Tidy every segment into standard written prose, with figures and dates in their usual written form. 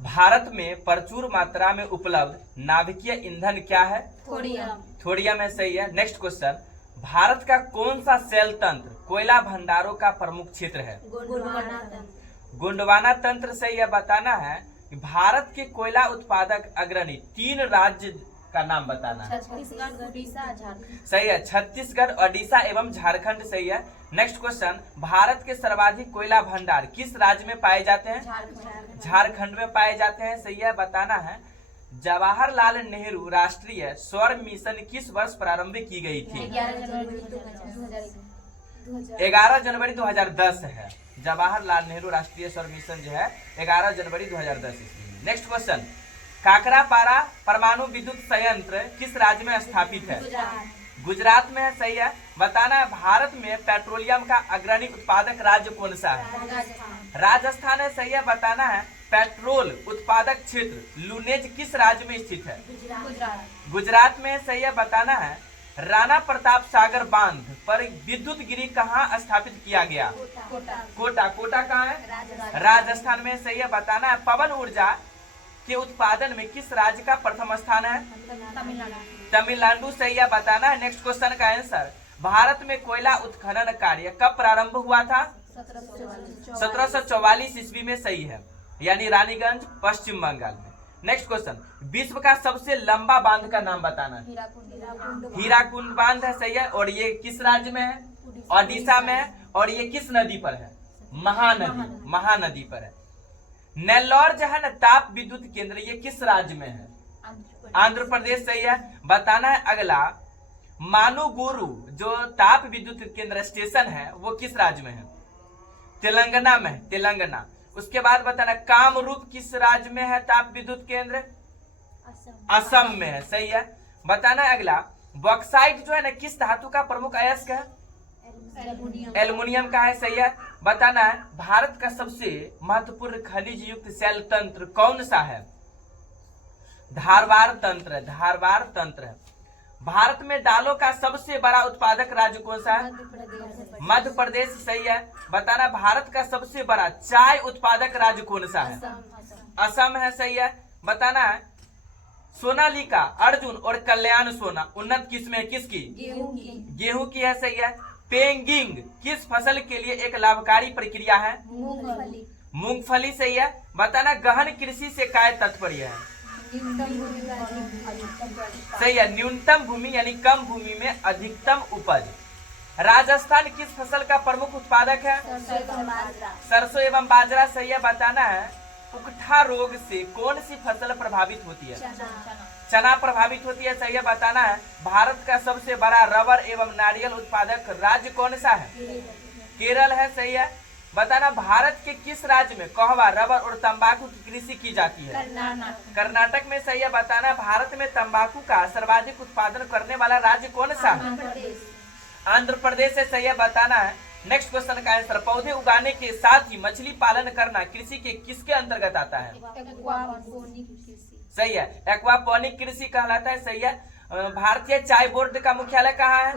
भारत में प्रचुर मात्रा में उपलब्ध नाभिकीय ईंधन क्या है? थोड़ियम। थोड़ियम है, सही है। नेक्स्ट क्वेश्चन, भारत का कौन सा सेल तंत्र कोयला भंडारों का प्रमुख क्षेत्र है? गोंडवाना तंत्र। गोंडवाना तंत्र, सही है। बताना है कि भारत के कोयला उत्पादक अग्रणी 3 राज्य का नाम बताना है। छत्तीसगढ़, उड़ीसा, झारखंड। सही है, छत्तीसगढ़, ओडिशा एवं झारखंड, सही है। नेक्स्ट क्वेश्चन, भारत के सर्वाधिक कोयला भंडार किस राज्य में पाए जाते हैं? झारखंड में पाए जाते हैं, सही है। बताना है जवाहरलाल नेहरू राष्ट्रीय सौर मिशन किस वर्ष प्रारंभ की गई थी? 11 जनवरी 2010 है। जवाहरलाल नेहरू राष्ट्रीय सौर मिशन जो है 11 जनवरी 2010 ईस्वी में। नेक्स्ट क्वेश्चन, काकरापारा परमाणु विद्युत संयंत्र किस राज्य में स्थापित है? गुजरात में है, सही है। बताना है भारत में पेट्रोलियम का अग्रणी उत्पादक राज्य कौन सा है? राजस्थान है, सही है। बताना है पेट्रोल उत्पादक क्षेत्र लुनेज किस राज्य में स्थित है? गुजरात में, सही है। बताना है राणा प्रताप सागर बांध पर विद्युत गिरी कहाँ स्थापित किया गया? कोटा। कोटा कहाँ है? राजस्थान में, सही है। बताना है पवन ऊर्जा के उत्पादन में किस राज्य का प्रथम स्थान है? तमिलनाडु, सही है। बताना है नेक्स्ट क्वेश्चन का आंसर, भारत में कोयला उत्खनन कार्य कब प्रारंभ हुआ था? 1744 ईस्वी में, सही है। यानी रानीगंज, पश्चिम बंगाल में। नेक्स्ट क्वेश्चन, विश्व का सबसे लंबा बांध का नाम बताना है। हीराकुंड बांध है, सही है। और ये किस राज्य में है? ओडिशा में है। और ये किस नदी पर है? महानदी पर है। नेल्लौर जो है ना ताप विद्युत केंद्र, ये किस राज्य में है? आंध्र प्रदेश, सही है। बताना है अगला, मानुगुरु जो ताप विद्युत केंद्र स्टेशन है वो किस राज्य में है? तेलंगाना में, तेलंगाना। उसके बाद बताना कामरूप किस राज्य में है ताप विद्युत केंद्र? असम में है, सही है। बताना है अगला, बॉक्साइट जो है ना किस धातु का प्रमुख अयस्क है? एल्युमिनियम का है, सही है। बताना है भारत का सबसे महत्वपूर्ण खनिज युक्त सेल तंत्र कौन सा है? धारवाड़ तंत्र है, धारवाड़ तंत्र है। भारत में दालों का सबसे बड़ा उत्पादक राज्य कौन सा है? मध्य प्रदेश, सही है। बताना भारत का सबसे बड़ा चाय उत्पादक राज्य कौन सा है? असम है, सही है। बताना है सोनालिका, अर्जुन और कल्याण सोना उन्नत किस्में है किसकी? गेहूं की है, सही है। पेंगिंग किस फसल के लिए एक लाभकारी प्रक्रिया है? मूंगफली, सही है। बताना गहन कृषि से क्या तात्पर्य है? सही है, न्यूनतम भूमि यानी कम भूमि में अधिकतम उपज। राजस्थान किस फसल का प्रमुख उत्पादक है? सरसों एवं बाजरा, सही है। बताना है उकठा रोग से कौन सी फसल प्रभावित होती है? चना प्रभावित होती है, सही है। बताना है भारत का सबसे बड़ा रबर एवं नारियल उत्पादक राज्य कौन सा है? केरल है, सही है। बताना भारत के किस राज्य में कहवा, रबर और तंबाकू की कृषि की जाती है? कर्नाटक में, सही है। बताना भारत में तंबाकू का सर्वाधिक उत्पादन करने वाला राज्य कौन सा है? आंध्र प्रदेश है, सही है। बताना है नेक्स्ट क्वेश्चन का आंसर, पौधे उगाने के साथ ही मछली पालन करना कृषि के किसके अंतर्गत आता है? सही है, एक्वापोनिक कृषि कहलाता है, सही है। भारतीय चाय बोर्ड का मुख्यालय कहाँ है?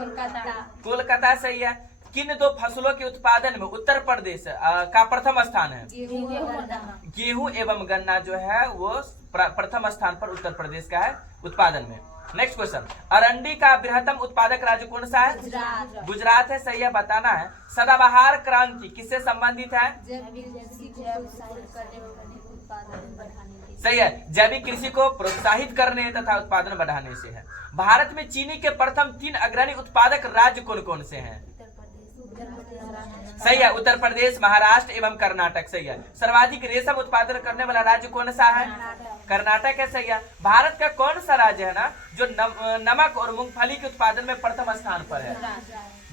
कोलकाता, सही है। किन 2 फसलों के उत्पादन में उत्तर प्रदेश का प्रथम स्थान है? गेहूं एवं गन्ना जो है वो प्रथम स्थान पर उत्तर प्रदेश का है उत्पादन में। नेक्स्ट क्वेश्चन, अरंडी का बृहत्तम उत्पादक राज्य कौन सा है? गुजरात है, सही है। बताना है सदाबहार क्रांति किससे संबंधित है? सही है, जैविक कृषि को प्रोत्साहित करने तथा उत्पादन बढ़ाने से है। भारत में चीनी के प्रथम 3 अग्रणी उत्पादक राज्य कौन कौन से हैं? सही है, उत्तर प्रदेश, महाराष्ट्र एवं कर्नाटक, सही है। सर्वाधिक रेशम उत्पादन करने वाला राज्य कौन सा है? कर्नाटक है, सही है। भारत का कौन सा राज्य है ना जो नमक और मूंगफली के उत्पादन में प्रथम स्थान पर है?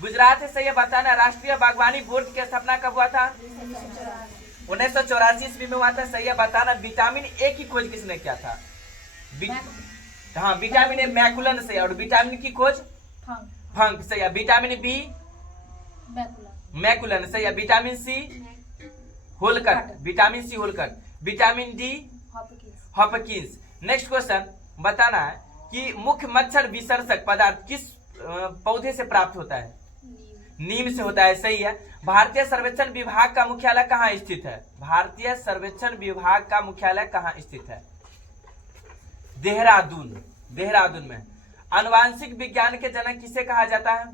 गुजरात है, सही है। बताना राष्ट्रीय बागवानी बोर्ड की स्थापना कब हुआ था? 1984 ईस्वी में हुआ था, सही है। बताना विटामिन ए की खोज किसने किया था? हाँ, विटामिन ए मैकुलन से, और विटामिन की खोज फंक, सही है। विटामिन बी मैकुलन, सही है। Vitamin C Holcut, vitamin C Holcut. Vitamin D Hopkins. Next question, बताना है कि मुख्य मच्छर विसर्जक पदार्थ किस पौधे से प्राप्त होता है? नीम से होता है, सही है। भारतीय सर्वेक्षण विभाग का मुख्यालय कहाँ स्थित है? भारतीय सर्वेक्षण विभाग का मुख्यालय कहाँ स्थित है? देहरादून, देहरादून में। आनुवांशिक विज्ञान के जनक किसे कहा जाता है?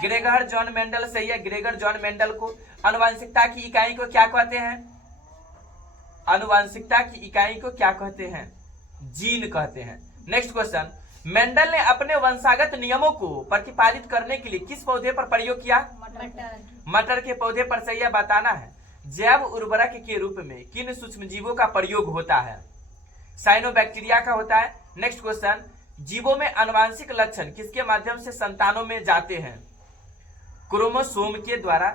ग्रेगर जॉन मेंडल, सही है। ग्रेगर जॉन मेंडल को। आनुवांशिकता की इकाई को क्या कहते हैं? आनुवांशिकता की इकाई को क्या कहते हैं? जीन कहते हैं। नेक्स्ट क्वेश्चन, मेंडल ने अपने वंशागत नियमों को प्रतिपादित करने के लिए किस पौधे पर प्रयोग किया? मटर के पौधे पर, सही है। बताना है जैव उर्वरक के रूप में किन सूक्ष्मजीवों का प्रयोग होता है? साइनोबैक्टीरिया का होता है। नेक्स्ट क्वेश्चन, जीवों में आनुवांशिक लक्षण किसके माध्यम से संतानों में जाते हैं? क्रोमोसोम के द्वारा।